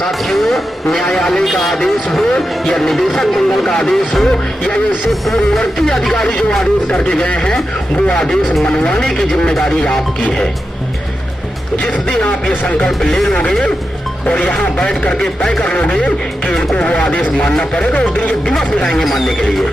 साथियों, न्यायालय का आदेश हो या निदेशक मंडल का आदेश हो या इससे पूर्ववर्ती अधिकारी जो आदेश करके गए हैं, वो आदेश मनवाने की जिम्मेदारी आपकी है। जिस दिन आप ये संकल्प ले लोगे और यहाँ बैठ करके तय कर लोगे कि इनको वो आदेश मानना पड़ेगा, उस दिन ये दिवस मिलाएंगे मानने के लिए।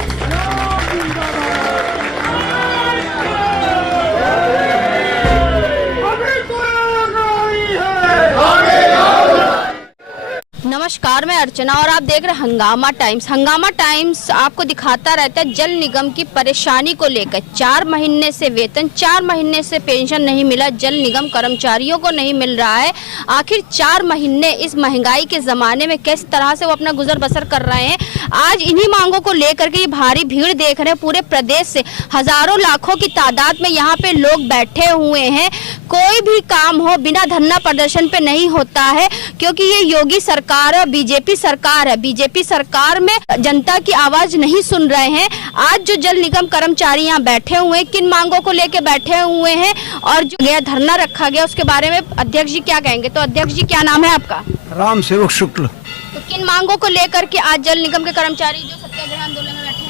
नमस्कार, मैं अर्चना और आप देख रहे हैं हंगामा टाइम्स। हंगामा टाइम्स आपको दिखाता रहता है जल निगम की परेशानी को लेकर। 4 महीने से वेतन, 4 महीने से पेंशन नहीं मिला, जल निगम कर्मचारियों को नहीं मिल रहा है। आखिर 4 महीने इस महंगाई के ज़माने में किस तरह से वो अपना गुजर बसर कर रहे हैं। आज इन्हीं मांगों को लेकर के ये भारी भीड़ देख रहे हैं। पूरे प्रदेश से हज़ारों लाखों की तादाद में यहाँ पे लोग बैठे हुए हैं। कोई भी काम हो बिना धरना प्रदर्शन पे नहीं होता है, क्योंकि ये योगी सरकार है, बीजेपी सरकार है। बीजेपी सरकार में जनता की आवाज नहीं सुन रहे हैं। आज जो जल निगम कर्मचारी यहाँ बैठे हुए हैं, किन मांगों को लेके बैठे हुए हैं और जो गया धरना रखा गया उसके बारे में अध्यक्ष जी क्या कहेंगे। तो अध्यक्ष जी, क्या नाम है आपका? राम सेवक शुक्ल। तो किन मांगों को लेकर के आज जल निगम के कर्मचारी जो सत्याग्रह आंदोलन में बैठे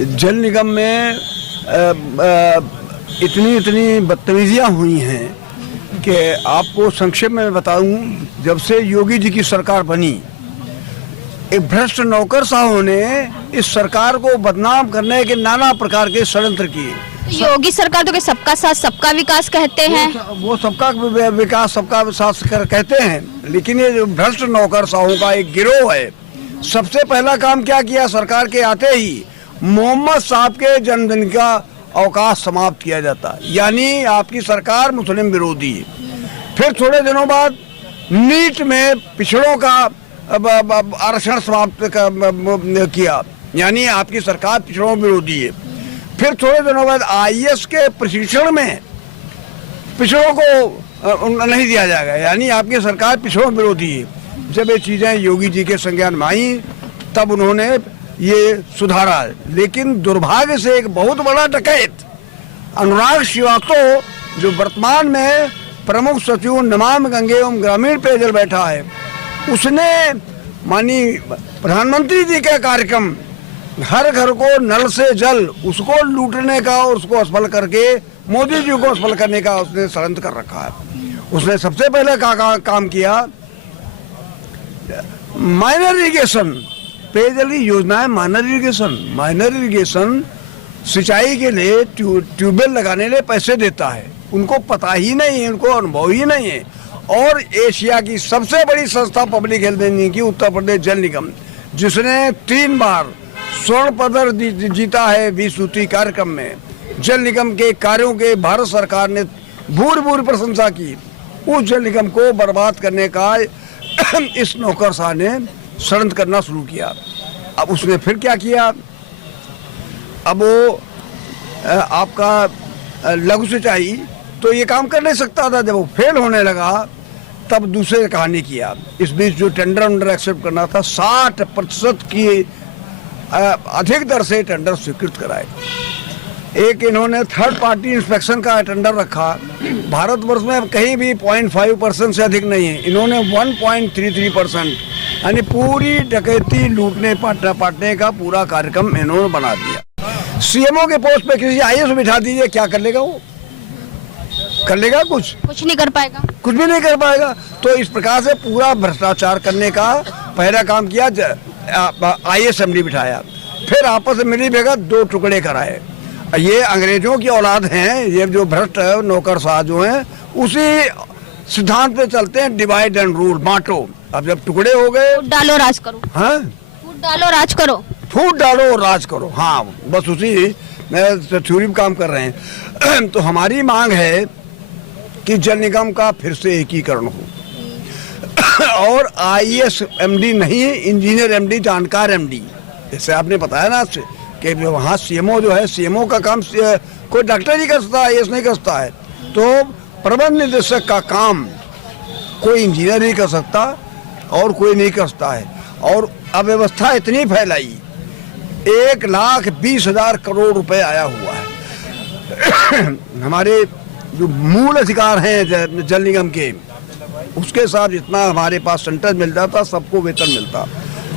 हैं? जल निगम में इतनी बदतमीजियां हुई हैं कि आपको संक्षेप में बताऊं। जब से योगी जी की सरकार बनी, एक भ्रष्ट नौकरशाहों ने इस सरकार को बदनाम करने के नाना प्रकार के षड्यंत्र किए। योगी सरकार तो सबका साथ सबका विकास कहते हैं। वो सबका विकास सबका विकास कहते हैं, लेकिन ये जो भ्रष्ट नौकरशाहों का एक गिरोह है, सबसे पहला काम क्या किया सरकार के आते ही, मोहम्मद साहब के जन्मदिन का अवकाश समाप्त किया जाता, यानी आपकी सरकार मुस्लिम विरोधी है। फिर थोड़े दिनों बाद नीट में पिछड़ों का आरक्षण समाप्त किया, यानी आपकी सरकार पिछड़ों विरोधी है। फिर थोड़े दिनों बाद आईएएस के प्रशिक्षण में पिछड़ों को नहीं दिया जाएगा, यानी आपकी सरकार पिछड़ों विरोधी है। जब ये चीज़ें योगी जी के संज्ञान में आई, तब उन्होंने ये सुधारा। लेकिन दुर्भाग्य से एक बहुत बड़ा डकैत अनुराग श्रीवास्तव, जो वर्तमान में प्रमुख सचिव नमामि गंगे एवं ग्रामीण पेयजल बैठा है, उसने मानी प्रधानमंत्री जी का कार्यक्रम हर घर को नल से जल, उसको लूटने का और उसको असफल करके मोदी जी को असफल करने का उसने षड्यंत्र कर रखा है। उसने सबसे पहले काम किया माइनर इरिगेशन, पेयजल की योजना है माइनर इरिगेशन सिंचाई के लिए ट्यूबवेल लगाने के लिए पैसे देता है। उनको पता ही नहीं है, उनको अनुभव ही नहीं है। और एशिया की सबसे बड़ी संस्था पब्लिक हेल्थ इंजीनियरिंग की उत्तर प्रदेश जल निगम, जिसने 3 बार स्वर्ण पदक जीता है विश्व कार्यक्रम में, जल निगम के कार्यों के भारत सरकार ने भूरी प्रशंसा की। उस जल निगम को बर्बाद करने का इस नौकरशाह ने षड्यंत्र करना शुरू किया। अब उसने फिर क्या किया, अब वो आपका लघु सिंचाई तो ये काम कर नहीं सकता था। जब वो फेल होने लगा, तब दूसरे कहानी किया। इस बीच जो टेंडर एक्सेप्ट करना था, 60% की अधिक दर से टेंडर स्वीकृत कराए। एक इन्होंने थर्ड पार्टी इंस्पेक्शन का टेंडर रखा। भारतवर्ष में कहीं भी 0.5% से अधिक नहीं है, इन्होंने 1.33%, यानी पूरी डकैती लूटने पाटने का पूरा कार्यक्रम इन्होंने बना दिया। सीएमओ के पोस्ट पे किसी आईएएस बिठा दीजिए, क्या कर लेगा वो? कर लेगा? कुछ नहीं कर पाएगा, कुछ भी नहीं कर पाएगा। तो इस प्रकार से पूरा भ्रष्टाचार करने का पहला काम किया, आईएएस एमडी बिठाया। फिर आपस में मिली भगत 2 टुकड़े कराए। ये अंग्रेजों की औलाद हैं, ये जो भ्रष्ट नौकरशाह जो हैं, उसी सिद्धांत पे चलते हैं, डिवाइड एंड रूल, बांटो। अब जब टुकड़े हो गए, फूट डालो राज करो। हाँ, फूट डालो राज करो, फूट डालो और राज करो। हाँ, बस उसी थ्योरी में काम कर रहे हैं। तो हमारी मांग है कि जल निगम का फिर से एकीकरण हो और आईएएस एमडी नहीं, इंजीनियर एमडी, जानकार एमडी। जैसे आपने बताया ना कि वहाँ सीएमओ जो है, सीएमओ का काम कोई डॉक्टर ही कर सकता है, आईएएस नहीं कर सकता है। तो प्रबंध निदेशक का काम कोई इंजीनियर ही कर सकता और कोई नहीं कर सकता है। और अव्यवस्था इतनी फैलाई, 1,20,000 करोड़ रुपए आया हुआ है। हमारे जो मूल अधिकार हैं जल निगम के, उसके हिसाब जितना हमारे पास सेंटर मिल जाता सबको वेतन मिलता,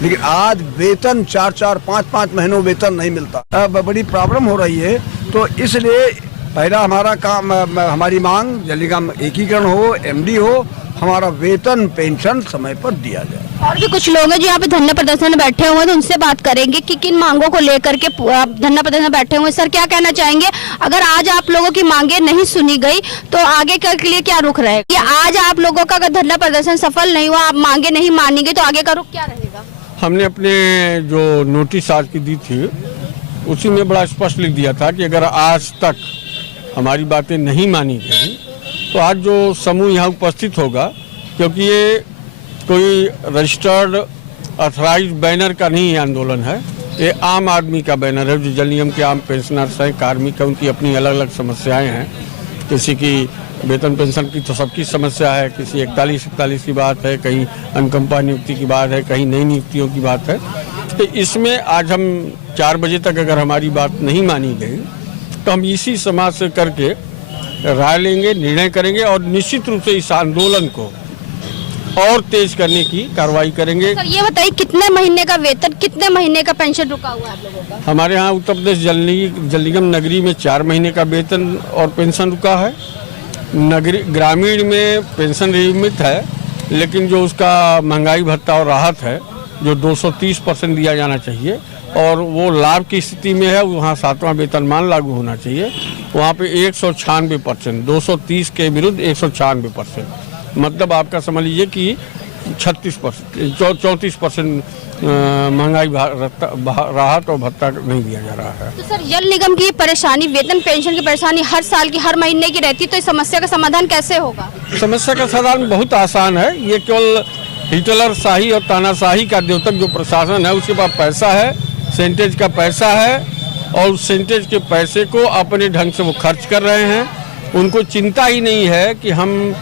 लेकिन आज वेतन 4-4, 5-5 महीनों वेतन नहीं मिलता। अब बड़ी प्रॉब्लम हो रही है। तो इसलिए पहला हमारा काम, हमारी मांग जल निगम एकीकरण हो, एमडी हो, हमारा वेतन पेंशन समय पर दिया जाए। और भी कुछ लोग हैं जो यहाँ पे धरना प्रदर्शन में बैठे हुए हैं, तो उनसे बात करेंगे कि किन मांगों को लेकर के आप धरना प्रदर्शन में बैठे हुए हैं। सर, क्या कहना चाहेंगे, अगर आज आप लोगों की मांगे नहीं सुनी गई तो आगे के लिए क्या रुख रहेगा? ये आज आप लोगों का अगर धरना प्रदर्शन सफल नहीं हुआ, आप मांगे नहीं मानी गई, तो आगे का रुख क्या रहेगा? हमने अपने जो नोटिस आज की दी थी उसी में बड़ा स्पष्ट लिख दिया था कि अगर आज तक हमारी बातें नहीं मानी गई तो आज जो समूह यहाँ उपस्थित होगा, क्योंकि ये कोई रजिस्टर्ड अथराइज्ड बैनर का नहीं आंदोलन है, ये आम आदमी का बैनर है। जो जल निगम के आम पेंशनर्स हैं, कार्मिक हैं, उनकी अपनी अलग अलग समस्याएं हैं। किसी की वेतन पेंशन की तो सबकी समस्या है, किसी 41-41 की बात है, कहीं अनुकंपा नियुक्ति की बात है, कहीं नई नियुक्तियों की बात है। तो इसमें आज हम 4 बजे तक अगर हमारी बात नहीं मानी गई तो हम इसी समाज से करके राय लेंगे, निर्णय करेंगे और निश्चित रूप से इस आंदोलन को और तेज करने की कार्रवाई करेंगे। सर, ये बताइए कितने महीने का वेतन, कितने महीने का पेंशन रुका हुआ है आप लोगों का? हमारे यहाँ उत्तर प्रदेश जल निगम नगरी में 4 महीने का वेतन और पेंशन रुका है। नगरी ग्रामीण में पेंशन नियमित है, लेकिन जो उसका महंगाई भत्ता और राहत है जो 230% दिया जाना चाहिए और वो लाभ की स्थिति में है, वहाँ 7वां वेतनमान लागू होना चाहिए। वहाँ पे 196%, 230 के विरुद्ध 196%, मतलब आपका समझ लीजिए कि 34% महंगाई राहत और भत्ता नहीं दिया जा रहा है। तो सर, जल निगम की परेशानी, वेतन पेंशन की परेशानी हर साल की, हर महीने की रहती है, तो इस समस्या का समाधान कैसे होगा? समस्या का समाधान बहुत आसान है। ये केवल हिटलर शाही और तानाशाही का द्योतक जो प्रशासन है उसके पास पैसा है, सेंटेज का पैसा है और उस सेंटेज के पैसे को अपने ढंग से वो खर्च कर रहे हैं। उनको चिंता ही नहीं है कि हम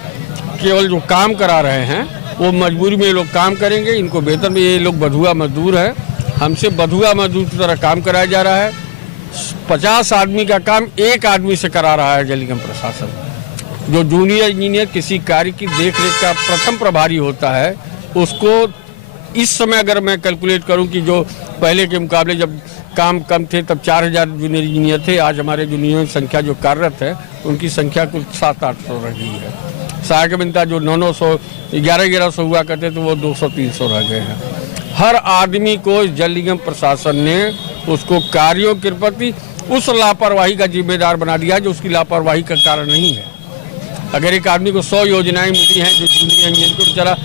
केवल जो काम करा रहे हैं वो मजबूरी में ये लोग काम करेंगे, इनको वेतन में, ये लोग बधुआ मजदूर है, हमसे बधुआ मजदूर की तरह काम कराया जा रहा है। 50 आदमी का काम एक आदमी से करा रहा है जल निगम प्रशासन। जो जूनियर इंजीनियर किसी कार्य की देखरेख का प्रथम प्रभारी होता है, उसको इस समय अगर मैं कैलकुलेट करूं कि जो पहले के मुकाबले जब काम कम थे तब 4000 जूनियर इंजीनियर थे, आज हमारे जूनियर की संख्या जो कार्यरत है उनकी संख्या कुछ 700-800 रह गई है। सहायक अभियंता जो 900, 1100 हुआ करते थे वो 200-300 रह गए हैं। हर आदमी को जल निगम प्रशासन ने उसको कार्यों के प्रति उस लापरवाही का जिम्मेदार बना दिया जो उसकी लापरवाही का कारण नहीं है। अगर एक आदमी को 100 योजनाएं मिली हैं जो जूनियर इंजीनियर को बेचारा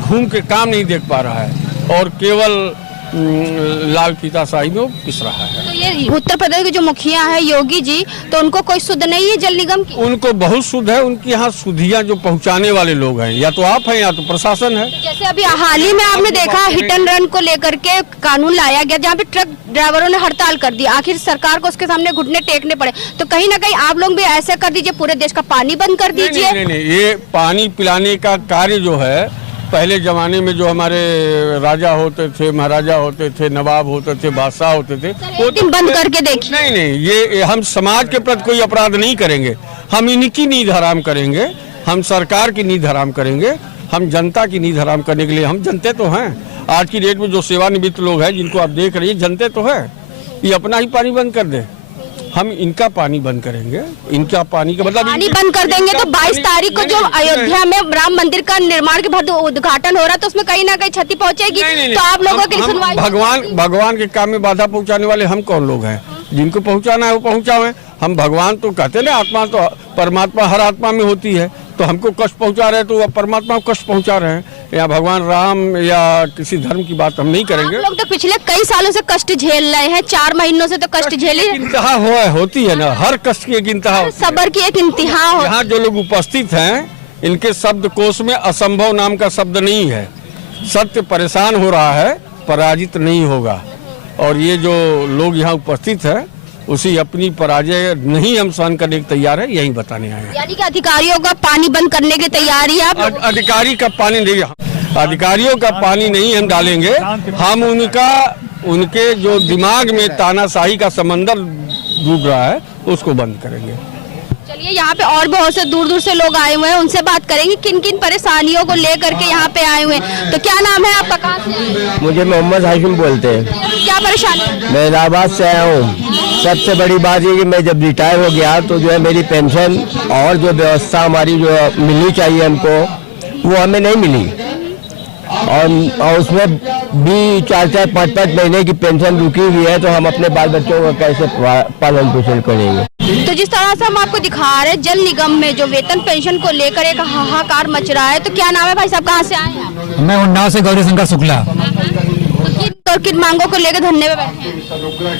घूम के काम नहीं देख पा रहा है और केवल लाल फीताशाही में वो पिस रहा है। तो ये उत्तर प्रदेश के जो मुखिया है योगी जी, तो उनको कोई सुध नहीं है जल निगम की? उनको बहुत सुध है। उनकी यहाँ सुधियाँ जो पहुँचाने वाले लोग हैं, या तो आप हैं या तो प्रशासन है। जैसे अभी हाल ही में आपने देखा हिट एंड रन को लेकर के कानून लाया गया जहाँ पे ट्रक ड्राइवरों ने हड़ताल कर दी, आखिर सरकार को उसके सामने घुटने टेकने पड़े। तो कहीं ना कहीं आप लोग भी ऐसे कर दीजिए, पूरे देश का पानी बंद कर दीजिए। नहीं, ये पानी पिलाने का कार्य जो है, पहले जमाने में जो हमारे राजा होते थे, महाराजा होते थे, नवाब होते थे, बादशाह होते थे, वो दिन बंद करके देखिए। नहीं, ये हम समाज के प्रति कोई अपराध नहीं करेंगे। हम इनकी नींद हराम करेंगे, हम सरकार की नींद हराम करेंगे, हम जनता की नींद हराम करने के लिए, हम जनते तो हैं। आज की डेट में जो सेवानिवृत्त लोग हैं जिनको आप देख रहे हैं, जनते तो है। ये अपना ही पानी बंद कर दे, हम इनका पानी बंद करेंगे। इनका पानी का मतलब पानी बंद कर देंगे तो 22 तारीख को जो अयोध्या में राम मंदिर का निर्माण के भव्य उद्घाटन हो रहा है तो उसमें कहीं ना कहीं क्षति पहुंचेगी। तो आप लोगों के लिए सुनवाई, भगवान के काम में बाधा पहुंचाने वाले हम कौन लोग हैं? जिनको पहुंचाना है वो पहुंचावे। हम भगवान तो कहते ना, आत्मा तो परमात्मा हर आत्मा में होती है, तो हमको कष्ट पहुंचा रहे हैं तो परमात्मा को कष्ट पहुंचा रहे हैं। या भगवान राम या किसी धर्म की बात हम नहीं करेंगे। आप लोग तो पिछले कई सालों से कष्ट झेल रहे हैं, 4 महीनों से तो कष्ट झेली। इंतहा होती है ना, हर कष्ट की एक इंतहा, सब्र की एक इंतहा हो। यहाँ जो लोग उपस्थित हैं इनके शब्दकोश में असंभव नाम का शब्द नहीं है। सत्य परेशान हो रहा है, पराजित नहीं होगा। और ये जो लोग यहाँ उपस्थित है उसी अपनी पराजय नहीं हम सहन करने के तैयार है, यही बताने आए हैं। यानी कि अधिकारियों का पानी बंद करने की तैयारी है आप? अधिकारी का पानी नहीं, अधिकारियों का पानी नहीं हम डालेंगे। हम उनके जो दिमाग में तानाशाही का समंदर डूब रहा है उसको बंद करेंगे। चलिए यहाँ पे और बहुत से दूर दूर से लोग आए हुए हैं, उनसे बात करेंगे किन किन परेशानियों को लेकर के यहाँ पे आए हुए हैं। तो क्या नाम है आपका, कहाँ से आए हैं? मुझे मोहम्मद हाशिम बोलते हैं। क्या परेशानी है? मैं इलाहाबाद से आया हूँ। सबसे बड़ी बात ये कि मैं जब रिटायर हो गया तो जो है मेरी पेंशन और जो व्यवस्था हमारी जो मिलनी चाहिए हमको वो हमें नहीं मिली, और उसमें भी 4-4, 5-5 महीने की पेंशन रुकी हुई है। तो हम अपने बाल बच्चों को कैसे पालन पोषण करेंगे? तो जिस तरह से हम आपको दिखा रहे हैं जल निगम में जो वेतन पेंशन को लेकर एक हाहाकार मच रहा है। तो क्या नाम है भाई साहब, कहाँ से आए हैं आप? मैं उन्नाव से गौरी शंकर शुक्ला। तो किन मांगों को लेकर धरने में बैठे हैं?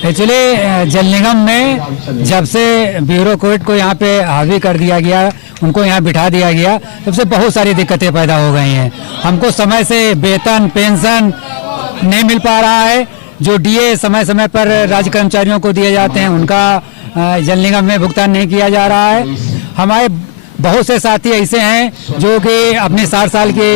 एक्चुअली जल निगम में जब से ब्यूरोक्रेट को यहाँ पे हावी कर दिया गया, उनको यहाँ बिठा दिया गया, तब से बहुत सारी दिक्कतें पैदा हो गई हैं। हमको समय से वेतन पेंशन नहीं मिल पा रहा है। जो डीए समय समय पर राज्य कर्मचारियों को दिए जाते हैं उनका जल निगम में भुगतान नहीं किया जा रहा है। हमारे बहुत से साथी ऐसे हैं जो कि अपने 60 साल के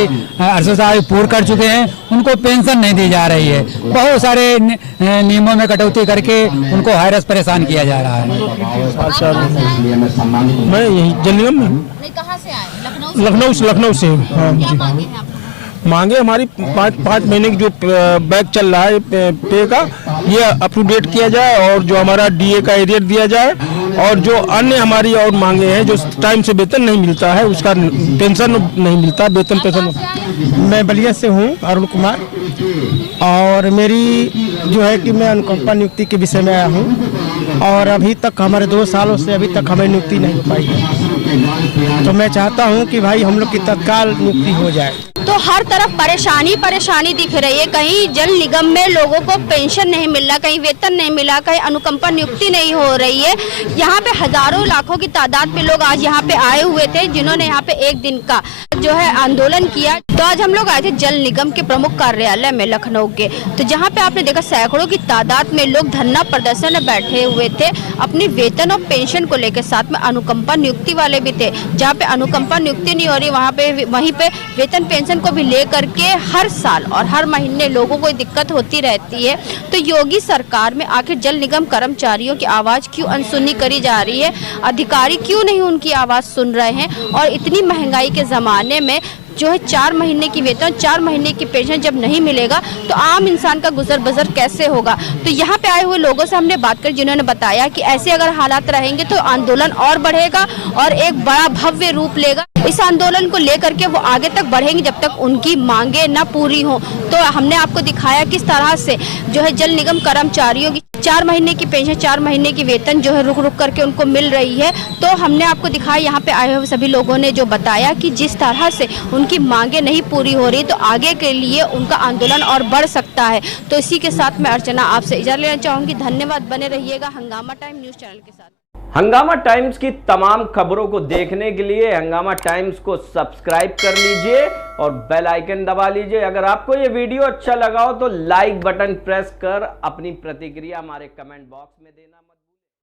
अर्धता पूर्ण कर चुके हैं, उनको पेंशन नहीं दी जा रही है। बहुत सारे नियमों में कटौती करके उनको हायरस परेशान किया जा रहा है। मैं यही जल निगम में कहाँ से आए? लखनऊ से। हाँ जी। मांगे हमारी 5 महीने की जो बैक चल रहा है पे का, ये अप टू डेट किया जाए, और जो हमारा डीए का एरियर दिया जाए, और जो अन्य हमारी और मांगे हैं, जो टाइम से वेतन नहीं मिलता है उसका पेंशन नहीं मिलता, वेतन पेंशन। मैं बलिया से हूँ, अरुण कुमार, और मेरी जो है कि मैं अनुकंपा नियुक्ति के विषय में आया हूँ, और अभी तक हमारे 2 सालों से अभी तक हमें नियुक्ति नहीं हो पाई है। तो मैं चाहता हूँ कि भाई हम लोग की तत्काल नियुक्ति हो जाए। तो हर तरफ परेशानी दिख रही है। कहीं जल निगम में लोगों को पेंशन नहीं मिल रहा, कहीं वेतन नहीं मिला, कहीं अनुकंपा नियुक्ति नहीं हो रही है। यहाँ पे हजारों लाखों की तादाद में लोग आज यहाँ पे आए हुए थे, जिन्होंने यहाँ पे एक दिन का जो है आंदोलन किया। तो आज हम लोग आए थे जल निगम के प्रमुख कार्यालय में लखनऊ के, तो जहाँ पे आपने देखा सैकड़ों की तादाद में लोग धरना प्रदर्शन में बैठे हुए थे अपनी वेतन और पेंशन को लेकर। साथ में अनुकंपा नियुक्ति वाले भी थे, जहाँ पे अनुकंपा नियुक्ति नहीं हो रही वहीं पे वेतन पेंशन को भी लेकर के हर साल और हर महीने लोगों को दिक्कत होती रहती है। तो योगी सरकार में आखिर जल निगम कर्मचारियों की आवाज क्यों अनसुनी करी जा रही है? अधिकारी क्यों नहीं उनकी आवाज सुन रहे हैं? और इतनी महंगाई के जमाने में जो है 4 महीने की वेतन, 4 महीने की पेंशन जब नहीं मिलेगा तो आम इंसान का गुजर बसर कैसे होगा? तो यहाँ पे आए हुए लोगों से हमने बात करी, जिन्होंने बताया कि ऐसे अगर हालात रहेंगे तो आंदोलन और बढ़ेगा और एक बड़ा भव्य रूप लेगा। इस आंदोलन को लेकर के वो आगे तक बढ़ेंगे जब तक उनकी मांगे न पूरी हो। तो हमने आपको दिखाया किस तरह से जो है जल निगम कर्मचारियों की 4 महीने की पेंशन, 4 महीने की वेतन जो है रुक रुक करके उनको मिल रही है। तो हमने आपको दिखाया यहाँ पे आए हुए सभी लोगों ने जो बताया कि जिस तरह से उनकी मांगे नहीं पूरी हो रही तो आगे के लिए उनका आंदोलन और बढ़ सकता है। तो इसी के साथ मैं अर्चना आपसे इजाजत लेना चाहूंगी। धन्यवाद, बने रहिएगा हंगामा टाइम न्यूज चैनल के साथ। हंगामा टाइम्स की तमाम खबरों को देखने के लिए हंगामा टाइम्स को सब्सक्राइब कर लीजिए और बेल आइकन दबा लीजिए। अगर आपको ये वीडियो अच्छा लगा हो तो लाइक बटन प्रेस कर अपनी प्रतिक्रिया हमारे कमेंट बॉक्स में देना मत